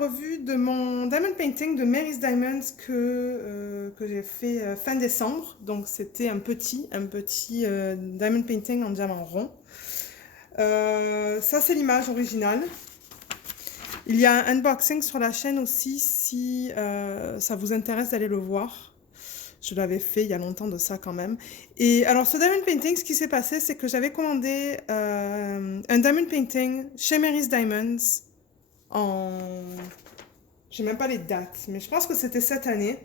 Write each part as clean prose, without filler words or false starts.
revue de mon diamond painting de Mary's Diamonds que j'ai fait fin décembre. Donc c'était un petit diamond painting en diamant rond. Ça c'est l'image originale. Il y a un unboxing sur la chaîne aussi si ça vous intéresse d'aller le voir. Je l'avais fait il y a longtemps de ça quand même. Et alors ce diamond painting, ce qui s'est passé, c'est que j'avais commandé un diamond painting chez Mary's Diamonds en... Je sais même pas les dates, mais je pense que c'était cette année.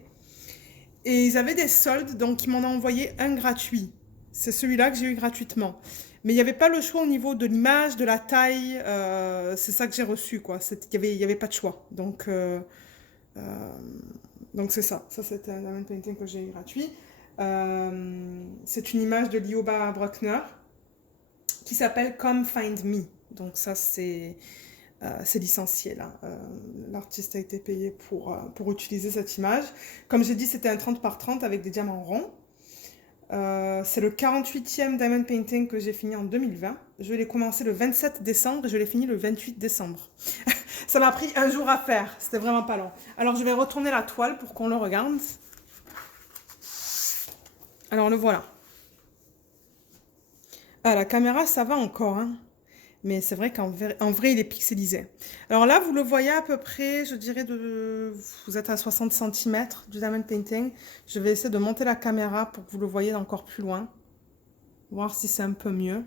Et ils avaient des soldes, donc ils m'en ont envoyé un gratuit. C'est celui-là que j'ai eu gratuitement. Mais il n'y avait pas le choix au niveau de l'image, de la taille. C'est ça que j'ai reçu, quoi. Il y avait pas de choix. Euh, donc c'est ça. Ça, c'était un diamond painting que j'ai eu gratuit. C'est une image de Lioba Bruckner qui s'appelle Come Find Me. Donc ça, c'est licencié là. L'artiste a été payé pour utiliser cette image. Comme j'ai dit, c'était un 30 par 30 avec des diamants ronds. C'est le 48e diamond painting que j'ai fini en 2020. Je l'ai commencé le 27 décembre et je l'ai fini le 28 décembre. Ça m'a pris un jour à faire, c'était vraiment pas long. Alors je vais retourner la toile pour qu'on le regarde. Alors le voilà. Ah, la caméra ça va encore, hein. Mais c'est vrai qu'en vrai, il est pixelisé. Alors là, vous le voyez à peu près, je dirais, vous êtes à 60 cm du diamond painting. Je vais essayer de monter la caméra pour que vous le voyez d'encore plus loin. Voir si c'est un peu mieux.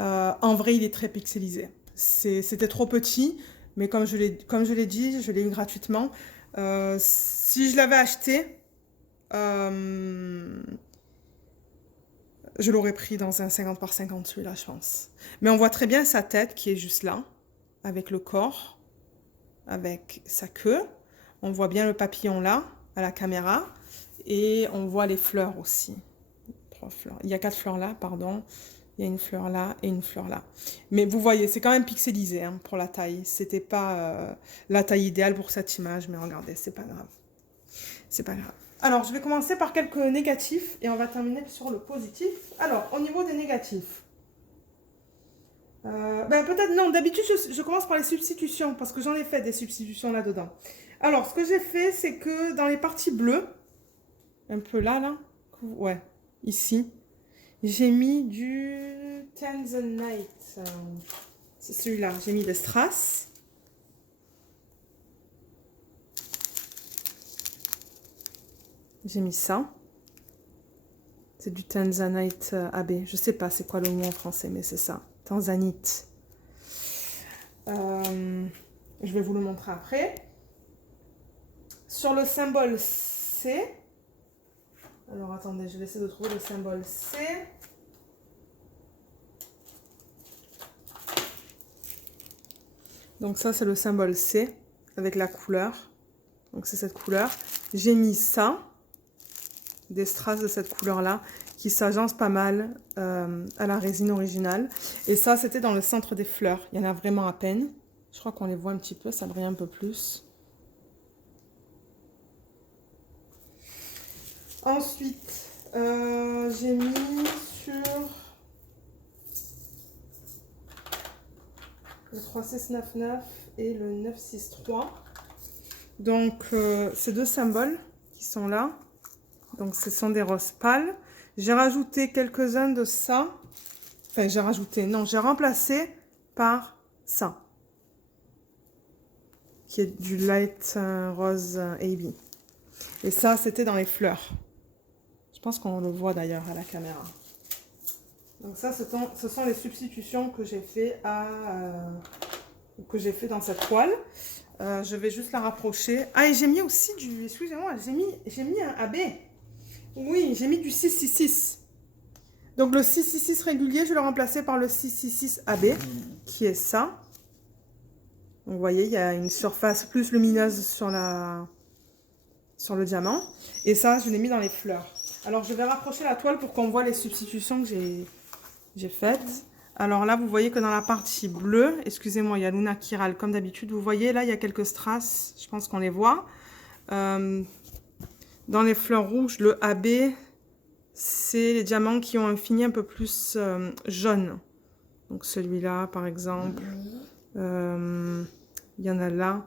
En vrai, il est très pixelisé. C'était trop petit, mais comme je l'ai dit, je l'ai eu gratuitement. Si je l'avais acheté, je l'aurais pris dans un 50 par 50 celui-là, je pense. Mais on voit très bien sa tête qui est juste là, avec le corps, avec sa queue. On voit bien le papillon là, à la caméra. Et on voit les fleurs aussi. 3 fleurs. Il y a 4 fleurs là, pardon. Il y a une fleur là et une fleur là. Mais vous voyez, c'est quand même pixelisé hein, pour la taille. C'était pas la taille idéale pour cette image, mais regardez, c'est pas grave. C'est pas grave. Alors, je vais commencer par quelques négatifs et on va terminer sur le positif. Alors, au niveau des négatifs. Peut-être non, d'habitude je commence par les substitutions parce que j'en ai fait des substitutions là-dedans. Alors, ce que j'ai fait, c'est que dans les parties bleues, un peu là, ouais, ici, j'ai mis du Tanzanite. C'est celui-là, j'ai mis des strass. J'ai mis ça. C'est du Tanzanite AB. Je sais pas c'est quoi le mot en français, mais c'est ça. Tanzanite. Je vais vous le montrer après. Sur le symbole C. Alors attendez, je vais essayer de trouver le symbole C. Donc ça c'est le symbole C avec la couleur. Donc c'est cette couleur. J'ai mis ça. Des strass de cette couleur là qui s'agencent pas mal à la résine originale et ça c'était dans le centre des fleurs, il y en a vraiment à peine, je crois qu'on les voit un petit peu, ça brille un peu plus. Ensuite j'ai mis sur le 3699 et le 963 donc ces deux symboles qui sont là. Donc, ce sont des roses pâles. J'ai rajouté quelques-uns de ça. Enfin, j'ai remplacé par ça. Qui est du light rose AB. Et ça, c'était dans les fleurs. Je pense qu'on le voit d'ailleurs à la caméra. Donc ça, ce sont les substitutions que j'ai fait dans cette toile. Je vais juste la rapprocher. Ah, et j'ai mis aussi du... Excusez-moi, j'ai mis un AB. Oui, j'ai mis du 666. Donc le 666 régulier, je vais le remplacer par le 666 AB, qui est ça. Vous voyez, il y a une surface plus lumineuse sur le diamant. Et ça, je l'ai mis dans les fleurs. Alors je vais rapprocher la toile pour qu'on voit les substitutions que j'ai faites. Alors là, vous voyez que dans la partie bleue, excusez-moi, il y a Luna qui râle comme d'habitude. Vous voyez, là, il y a quelques strass, je pense qu'on les voit. Dans les fleurs rouges, le AB, c'est les diamants qui ont un fini un peu plus jaune. Donc celui-là, par exemple. Il y en a là,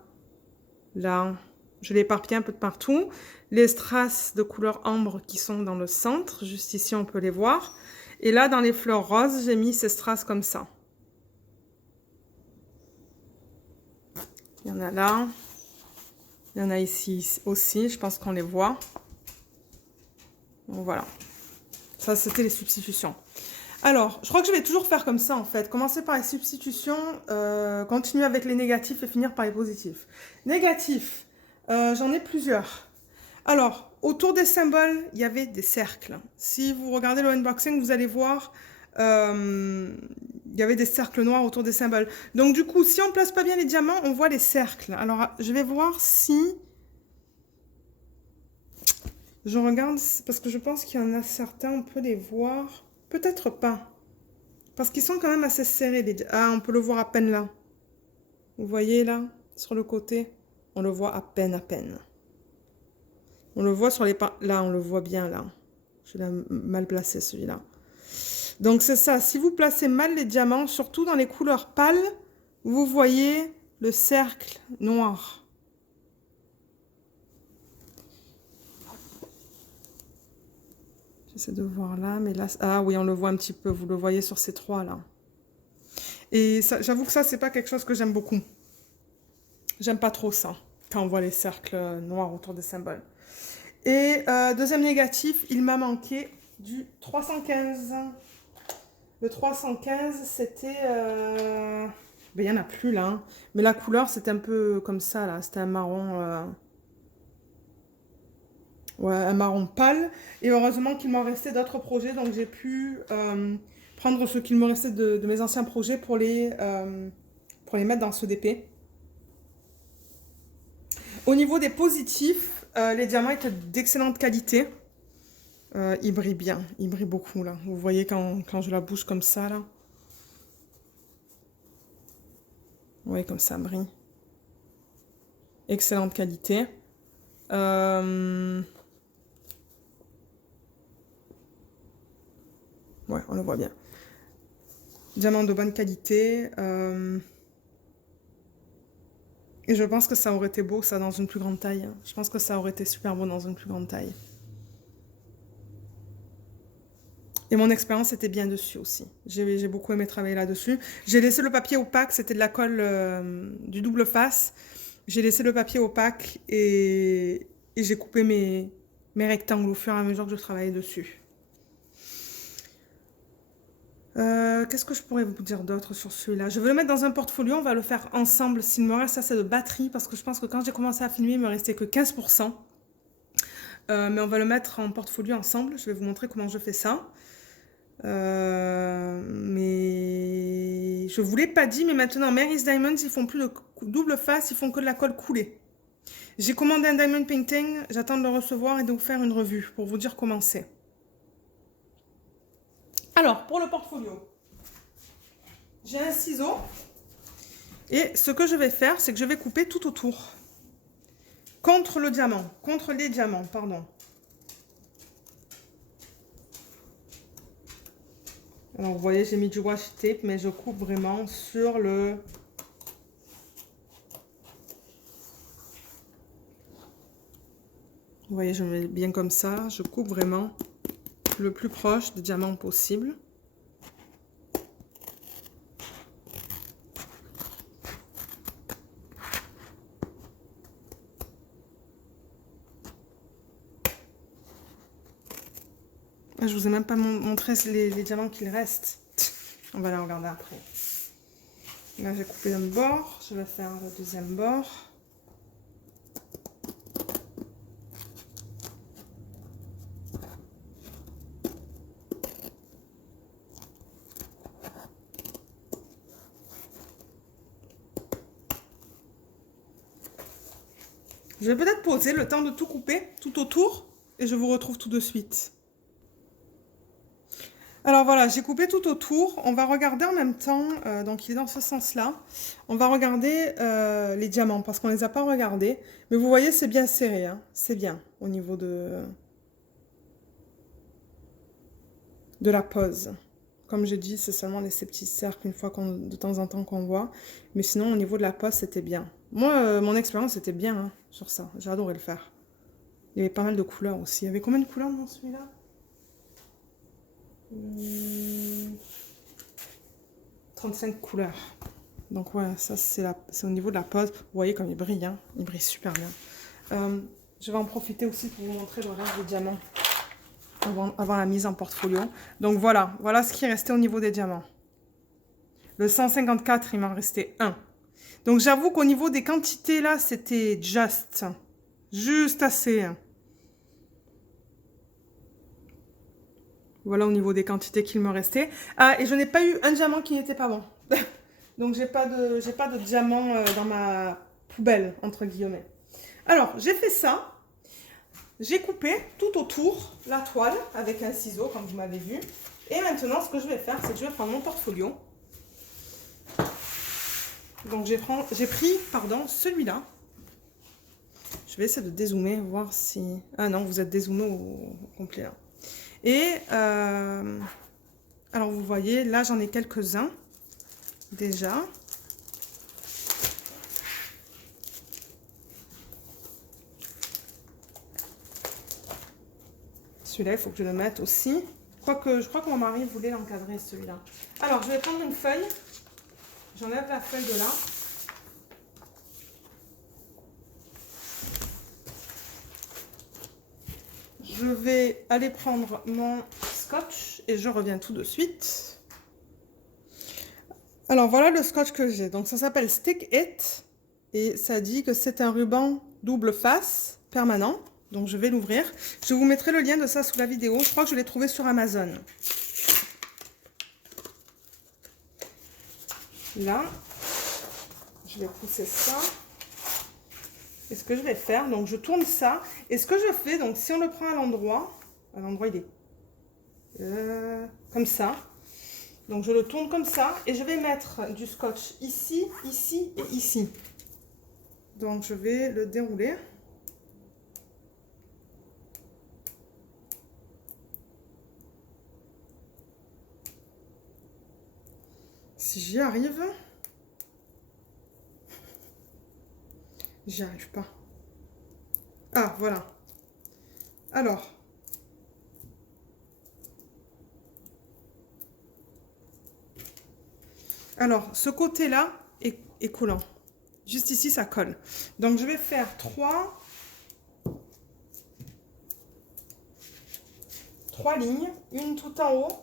là. Je l'ai éparpillé un peu de partout. Les strass de couleur ambre qui sont dans le centre. Juste ici, on peut les voir. Et là, dans les fleurs roses, j'ai mis ces strass comme ça. Il y en a là. Il y en a ici aussi. Je pense qu'on les voit. Donc voilà. Ça, c'était les substitutions. Alors, je crois que je vais toujours faire comme ça, en fait. Commencer par les substitutions, continuer avec les négatifs et finir par les positifs. Négatifs, j'en ai plusieurs. Alors, autour des symboles, il y avait des cercles. Si vous regardez le unboxing, vous allez voir, il y avait des cercles noirs autour des symboles. Donc, du coup, si on ne place pas bien les diamants, on voit les cercles. Alors, je vais voir si... Je regarde, parce que je pense qu'il y en a certains, on peut les voir... Peut-être pas. Parce qu'ils sont quand même assez serrés. Ah, on peut le voir à peine là. Vous voyez là, sur le côté, on le voit à peine, à peine. On le voit sur les... Là, on le voit bien là. Je l'ai mal placé celui-là. Donc c'est ça. Si vous placez mal les diamants, surtout dans les couleurs pâles, vous voyez le cercle noir. J'essaie de voir là, mais là... Ah oui, on le voit un petit peu. Vous le voyez sur ces trois là. Et j'avoue que ça, c'est pas quelque chose que j'aime beaucoup. J'aime pas trop ça, quand on voit les cercles noirs autour des symboles. Et deuxième négatif, il m'a manqué du 315. Le 315, c'était... Ben, il n'y en a plus là. Hein. Mais la couleur, c'était un peu comme ça là. C'était un marron... Ouais, un marron pâle. Et heureusement qu'il m'en restait d'autres projets. Donc j'ai pu prendre ce qu'il me restait de mes anciens projets pour les mettre dans ce DP. Au niveau des positifs, les diamants étaient d'excellente qualité. Ils brillent bien, ils brillent beaucoup là. Vous voyez quand je la bouge comme ça là. Vous voyez comme ça brille. Excellente qualité. Ouais, on le voit bien. Diamant de bonne qualité. Et je pense que ça aurait été beau, ça, dans une plus grande taille. Je pense que ça aurait été super beau dans une plus grande taille. Et mon expérience était bien dessus aussi. J'ai beaucoup aimé travailler là-dessus. J'ai laissé le papier opaque, c'était de la colle du double face. J'ai laissé le papier opaque et j'ai coupé mes rectangles au fur et à mesure que je travaillais dessus. Qu'est-ce que je pourrais vous dire d'autre sur celui-là? Je veux le mettre dans un portfolio, on va le faire ensemble. S'il me reste assez de batterie, parce que je pense que quand j'ai commencé à filmer, il me restait que 15%. Mais on va le mettre en portfolio ensemble. Je vais vous montrer comment je fais ça. Mais je vous l'ai pas dit, mais maintenant, Mary's Diamonds, ils font plus de double face, ils font que de la colle coulée. J'ai commandé un diamond painting, j'attends de le recevoir et de vous faire une revue pour vous dire comment c'est. Alors, pour le portfolio, j'ai un ciseau et ce que je vais faire, c'est que je vais couper tout autour. Contre les diamants, pardon. Alors, vous voyez, j'ai mis du washi tape, mais je coupe vraiment sur le... Vous voyez, je mets bien comme ça. Je coupe vraiment le plus proche du diamant possible. Je vous ai même pas montré les diamants qu'il reste. On va les regarder après. Là, j'ai coupé un bord. Je vais faire le deuxième bord. Je vais peut-être poser le temps de tout couper tout autour et je vous retrouve tout de suite. Alors voilà, j'ai coupé tout autour. On va regarder en même temps, donc il est dans ce sens-là. On va regarder les diamants parce qu'on ne les a pas regardés. Mais vous voyez, c'est bien serré, hein. C'est bien au niveau de la pose. Comme j'ai dit, c'est seulement ces petits cercles une fois de temps en temps qu'on voit. Mais sinon, au niveau de la pose, c'était bien. Moi, mon expérience était bien hein, sur ça. J'ai adoré le faire. Il y avait pas mal de couleurs aussi. Il y avait combien de couleurs dans celui-là 35 couleurs. Donc ouais, ça c'est au niveau de la pose. Vous voyez comme il brille, hein. Il brille super bien. Je vais en profiter aussi pour vous montrer le reste des diamants avant la mise en portfolio. Donc voilà, voilà ce qui restait au niveau des diamants. Le 154, il m'en restait un. Donc j'avoue qu'au niveau des quantités là, c'était juste assez. Voilà au niveau des quantités qu'il me restait. Ah, et je n'ai pas eu un diamant qui n'était pas bon. Donc j'ai pas de diamant dans ma poubelle, entre guillemets. Alors, j'ai fait ça. J'ai coupé tout autour la toile avec un ciseau, comme vous m'avez vu. Et maintenant, ce que je vais faire, c'est que je vais prendre mon portfolio. Donc j'ai pris celui-là. Je vais essayer de dézoomer, voir si... Ah non, vous êtes dézoomé au complet là. Et alors vous voyez, là j'en ai quelques-uns déjà. Celui-là, il faut que je le mette aussi. Quoique, je crois que mon mari voulait l'encadrer, celui-là. Alors, je vais prendre une feuille. J'enlève la feuille de là. Je vais aller prendre mon scotch et je reviens tout de suite. Alors, voilà le scotch que j'ai. Donc, ça s'appelle Stick It. Et ça dit que c'est un ruban double face permanent. Donc, je vais l'ouvrir. Je vous mettrai le lien de ça sous la vidéo. Je crois que je l'ai trouvé sur Amazon. Là, je vais pousser ça. Et ce que je vais faire, donc je tourne ça. Et ce que je fais, donc si on le prend à l'endroit il est comme ça. Donc je le tourne comme ça et je vais mettre du scotch ici, ici et ici. Donc je vais le dérouler. Si j'y arrive, j'y arrive pas. Ah, voilà. Alors ce côté-là est collant. Juste ici, ça colle. Donc je vais faire trois lignes, une tout en haut.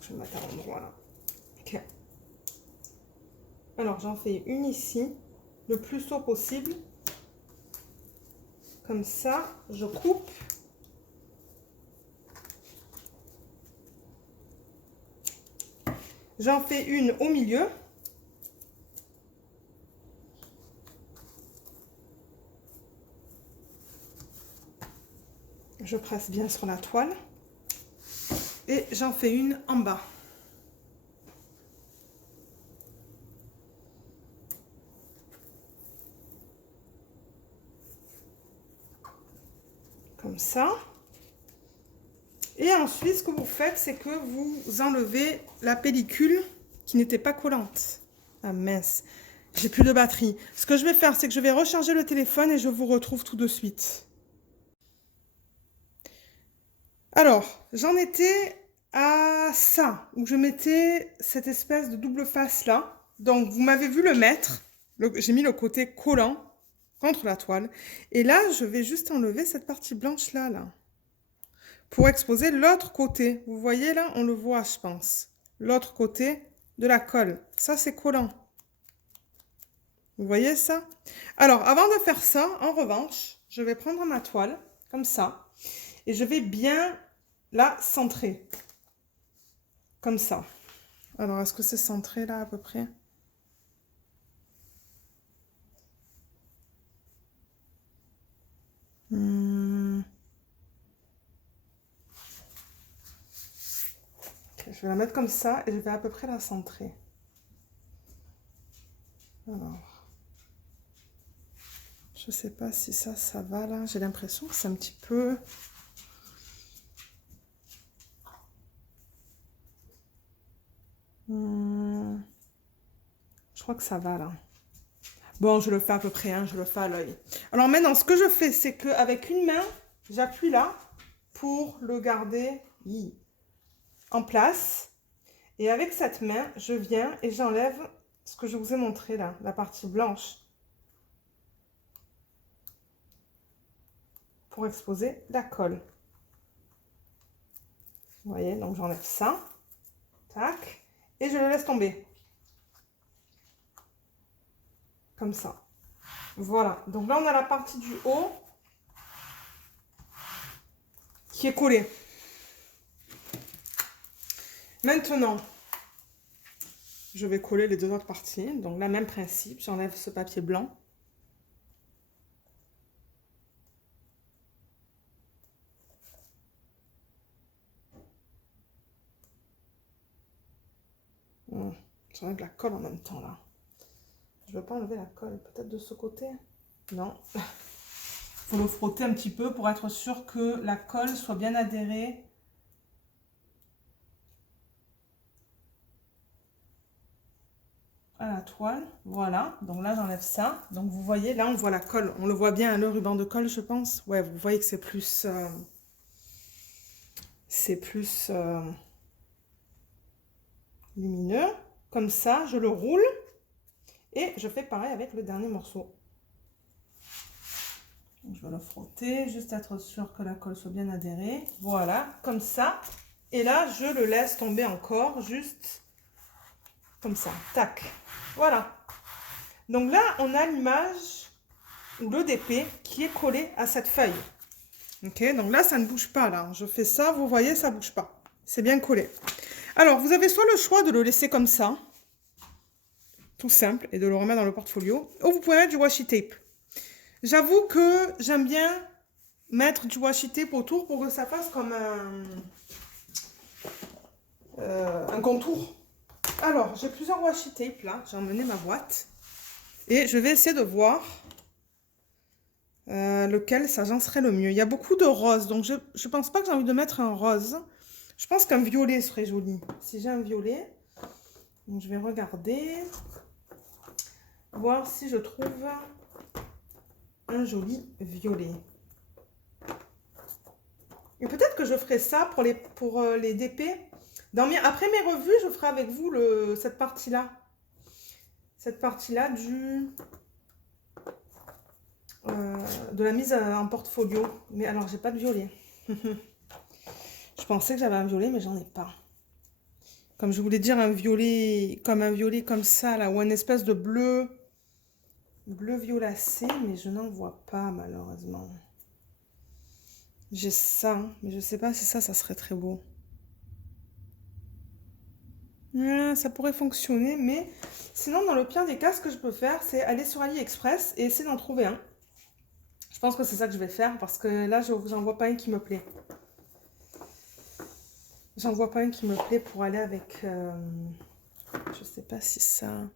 Je vais le mettre à l'endroit là. Ok. Alors j'en fais une ici, le plus haut possible. Comme ça, je coupe. J'en fais une au milieu. Je presse bien sur la toile. Et j'en fais une en bas. Comme ça. Et ensuite, ce que vous faites, c'est que vous enlevez la pellicule qui n'était pas collante. Ah mince, j'ai plus de batterie. Ce que je vais faire, c'est que je vais recharger le téléphone et je vous retrouve tout de suite. Alors, j'en étais à ça, où je mettais cette espèce de double face là. Donc, vous m'avez vu le mettre. J'ai mis le côté collant contre la toile. Et là, je vais juste enlever cette partie blanche là, pour exposer l'autre côté. Vous voyez là, on le voit, je pense. L'autre côté de la colle. Ça, c'est collant. Vous voyez ça? Alors, avant de faire ça, en revanche, je vais prendre ma toile, comme ça, et je vais bien la centrer. Comme ça. Alors, est-ce que c'est centré là, à peu près? Je vais la mettre comme ça et je vais à peu près la centrer. Alors. Je sais pas si ça va là. J'ai l'impression que c'est un petit peu... Je crois que ça va là. Bon, je le fais à peu près, hein, je le fais à l'œil. Alors maintenant, ce que je fais, c'est qu'avec une main, j'appuie là pour le garder en place. Et avec cette main, je viens et j'enlève ce que je vous ai montré là, la partie blanche. Pour exposer la colle. Vous voyez, donc j'enlève ça. Tac. Et je le laisse tomber. Comme ça. Voilà. Donc là, on a la partie du haut qui est collée. Maintenant, je vais coller les deux autres parties. Donc, le même principe. J'enlève ce papier blanc. J'enlève la colle en même temps, là. Je ne veux pas enlever la colle. Peut-être de ce côté? Non. Il faut le frotter un petit peu pour être sûr que la colle soit bien adhérée. À la toile, voilà, donc là j'enlève ça, donc vous voyez, là on voit la colle, on le voit bien, hein, le ruban de colle je pense, ouais, vous voyez que c'est plus, lumineux, comme ça je le roule, et je fais pareil avec le dernier morceau. Je vais le frotter, juste être sûr que la colle soit bien adhérée, voilà, comme ça, et là je le laisse tomber encore, juste comme ça, tac, voilà. Donc là, on a l'image ou le DP qui est collé à cette feuille. Ok, donc là, ça ne bouge pas. Là, je fais ça, vous voyez, ça ne bouge pas. C'est bien collé. Alors, vous avez soit le choix de le laisser comme ça, tout simple, et de le remettre dans le portfolio, ou vous pouvez mettre du washi tape. J'avoue que j'aime bien mettre du washi tape autour pour que ça fasse comme un contour. Alors, j'ai plusieurs washi tape là. J'ai emmené ma boîte. Et je vais essayer de voir lequel s'agencerait le mieux. Il y a beaucoup de roses, donc je ne pense pas que j'ai envie de mettre un rose. Je pense qu'un violet serait joli. Si j'ai un violet, donc je vais regarder, voir si je trouve un joli violet. Et peut-être que je ferai ça pour les DP. Après mes revues, je ferai avec vous cette partie-là. Cette partie-là de la mise en portfolio. Mais alors, j'ai pas de violet. Je pensais que j'avais un violet, mais j'en ai pas. Comme je voulais dire un violet comme ça, là, ou une espèce de bleu violacé, mais je n'en vois pas, malheureusement. J'ai ça, mais je sais pas si ça serait très beau. Ça pourrait fonctionner, mais sinon, dans le pire des cas, ce que je peux faire, c'est aller sur AliExpress et essayer d'en trouver un. Je pense que c'est ça que je vais faire, parce que là, j'en vois pas un qui me plaît. J'en vois pas un qui me plaît pour aller avec... je sais pas si ça...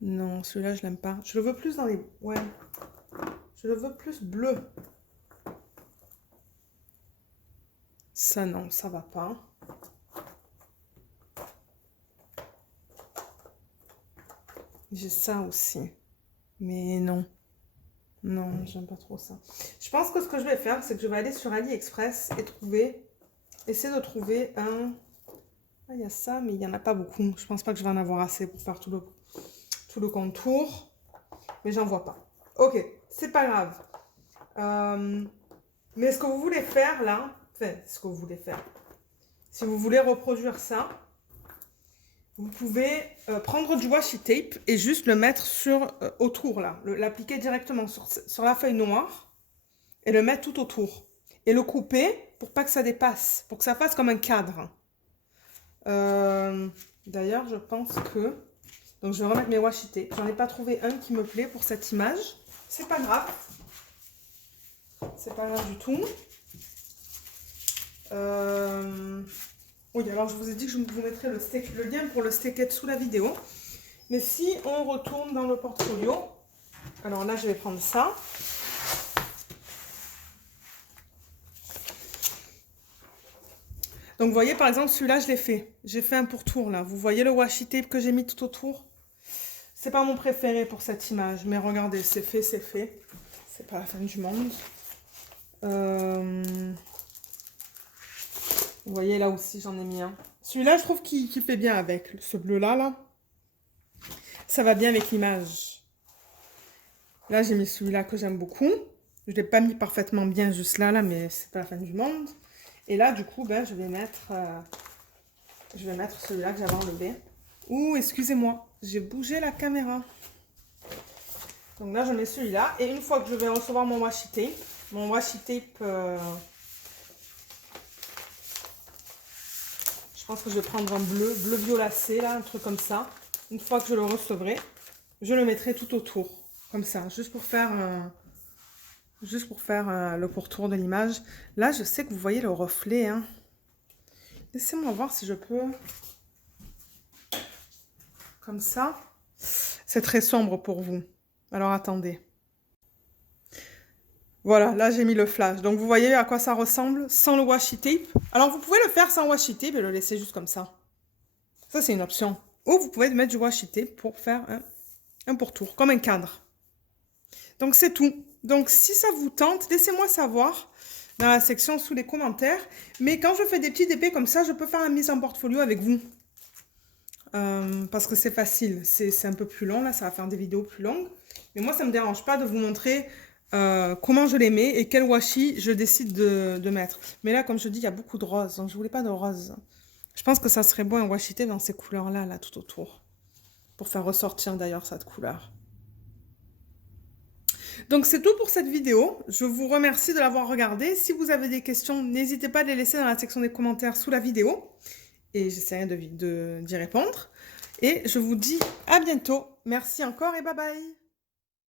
Non, celui-là, je l'aime pas. Je le veux plus dans les... Ouais. Je le veux plus bleu. Ça, non, ça va pas. J'ai ça aussi. Mais non. Non, j'aime pas trop ça. Je pense que ce que je vais faire, c'est que je vais aller sur AliExpress et essayer de trouver un... Ah, il y a ça, mais il n'y en a pas beaucoup. Je pense pas que je vais en avoir assez pour faire tout le contour. Mais j'en vois pas. Ok, c'est pas grave. Mais ce que vous voulez faire là, enfin, ce que vous voulez faire, si vous voulez reproduire ça, vous pouvez prendre du washi tape et juste le mettre autour là, l'appliquer directement sur la feuille noire et le mettre tout autour. Et le couper pour pas que ça dépasse, pour que ça fasse comme un cadre. D'ailleurs, je pense que... Donc, je vais remettre mes washi tape. J'en ai pas trouvé un qui me plaît pour cette image. C'est pas grave. C'est pas grave du tout. Oui, alors je vous ai dit que je vous mettrai le lien pour le Stacked sous la vidéo. Mais si on retourne dans le portfolio, alors là, je vais prendre ça. Donc, vous voyez, par exemple, celui-là, je l'ai fait. J'ai fait un pourtour, là. Vous voyez le washi tape que j'ai mis tout autour? C'est pas mon préféré pour cette image, mais regardez, c'est fait, c'est fait. C'est pas la fin du monde. Vous voyez, là aussi, j'en ai mis un. Celui-là, je trouve qu'il fait bien avec ce bleu-là, là. Ça va bien avec l'image. Là, j'ai mis celui-là que j'aime beaucoup. Je ne l'ai pas mis parfaitement bien juste là, mais c'est pas la fin du monde. Et là, du coup, ben, je vais mettre celui-là que j'avais enlevé. Ouh, excusez-moi, j'ai bougé la caméra. Donc là, je mets celui-là. Et une fois que je vais recevoir mon washi tape, je pense que je vais prendre un bleu violacé, là, un truc comme ça. Une fois que je le recevrai, je le mettrai tout autour, comme ça, juste pour faire le pourtour de l'image. Là, je sais que vous voyez le reflet, hein. Laissez-moi voir si je peux... Comme ça. C'est très sombre pour vous. Alors, attendez. Voilà, là, j'ai mis le flash. Donc, vous voyez à quoi ça ressemble sans le washi tape. Alors, vous pouvez le faire sans washi tape et le laisser juste comme ça. Ça, c'est une option. Ou vous pouvez mettre du washi tape pour faire un pourtour, comme un cadre. Donc, c'est tout. Donc, si ça vous tente, laissez-moi savoir dans la section sous les commentaires. Mais quand je fais des petits épées comme ça, je peux faire une mise en portfolio avec vous. Parce que c'est facile. C'est un peu plus long, là. Ça va faire des vidéos plus longues. Mais moi, ça ne me dérange pas de vous montrer comment je les mets et quel washi je décide de mettre. Mais là, comme je dis, il y a beaucoup de rose. Donc, je ne voulais pas de rose. Je pense que ça serait beau un washi tape dans ces couleurs-là, là, tout autour. Pour faire ressortir d'ailleurs cette couleur. Donc, c'est tout pour cette vidéo. Je vous remercie de l'avoir regardée. Si vous avez des questions, n'hésitez pas à les laisser dans la section des commentaires sous la vidéo. Et j'essaierai d'y répondre. Et je vous dis à bientôt. Merci encore et bye bye.